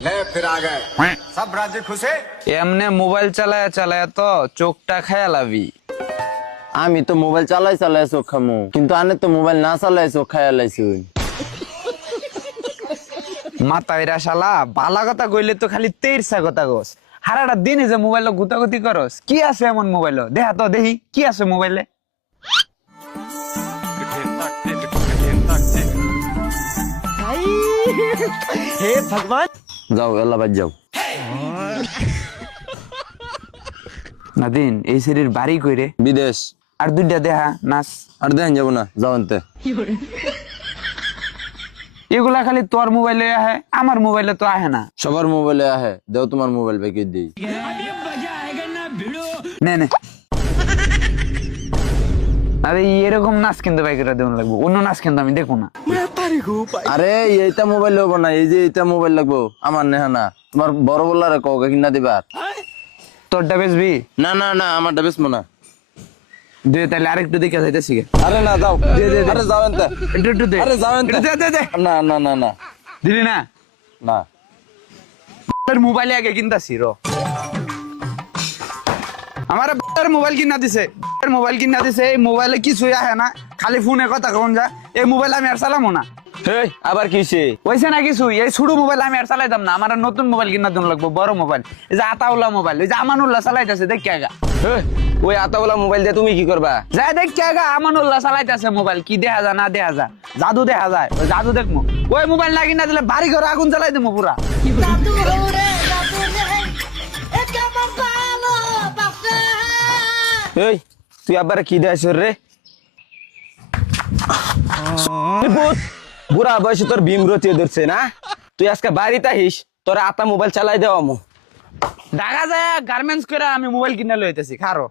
ले फिर आ गए सब राज्य खुशे এমনে মোবাইল চালায়া চালায়া তো চোখটা খায়া লাভি। আমি তো মোবাইল চালাই চালাই চোখ খামু, কিন্তু আনে তো মোবাইল না চালাই চোখ খাইয়া লাইছি। মাথায়রা শালা বালা কথা কইলে তো খালি তেরসা কথা গোস। হারাটা দিনে যে মোবাইল গুতাগুতি করস, কি আছে এমন মোবাইল? দেখা তো দেখি কি আছে মোবাইলে। হে ভগবান, যাও এলা বাদ যাও। নাদিন এই শরীর বাড়ি কইরে বিদেশ। আর দুইটা দেখা নাচ। আর দেখেন যাবো না, যাও আনতে। এগুলা খালি তোর মোবাইলে আহে, আমার মোবাইলে তো আহে না। সবার মোবাইলে আহে, দেও তোমার মোবাইল বেঁকে দিই। নে নে, আরে এরকম নাচ কিন্তু বাইক করে দেওয়া লাগবো, অন্য নাচ কিন্তু আমি দেখবো না। আরে এইটা মোবাইল লব না, এই যে এইটা মোবাইল লাগবো আমার নেহা না। তোমার বড় বলারে কও কিনা দিবা। তোরটা বেচবি? না না না, আমারটা বেচবো না। দে তাহলে আরেকটু দেখে যাইতেছি। আরে না যাও, আরে যাও আনতে। একটু একটু দে, আরে যাও আনতে। দে দে দে। না না না না দিলি না? না। তোর মোবাইলে আগে কিনতাছি র। আমার মোবাইল কিনা দিছে, মোবাইল কিনা দিছে। এই মোবাইলে কিছুই আহে না, খালি ফোনে কথা কোন যা। এই মোবাইল আমি আর চালামো না। হেই আবার কিছে? হইছে না কিছু? এই ছোট মোবাইল আমি আর চালাইতাম না। আমার নতুন মোবাইল কিনা দিন লাগবো, বড় মোবাইল। এই যে আতাউল্লাহ মোবাইল, ওই যে আমানুল্লাহ চালাইতেছে, দেখ আগা। ওই আতাওয়ালা মোবাইল দিয়ে তুমি কি করবা? যাই দেখ আগা, আমানুল্লাহ চালাইতেছে মোবাইল। কি দেখা যায় না দেখা যায়, জাদু দেখা যায়। ওই জাদু দেখবো। ওই মোবাইল না কিনা দিলে বাড়ি ঘরে আগুন জ্বালাই দেবো পুরা। দাদু রে দাদু রে এটা আমার ভালো বাসা। এই তুই আবার কি দেয়ছ রে? বুড়া বয়সে তোর ভীম রতিয়ে ধরছে না? তুই আজকে বাড়িতে আহিস, তোর আতা মোবাইল চালাই দেওয়া মো। ঢাকা যায় গার্মেন্টস করে আমি মোবাইল কিনে লইতেছি। খারো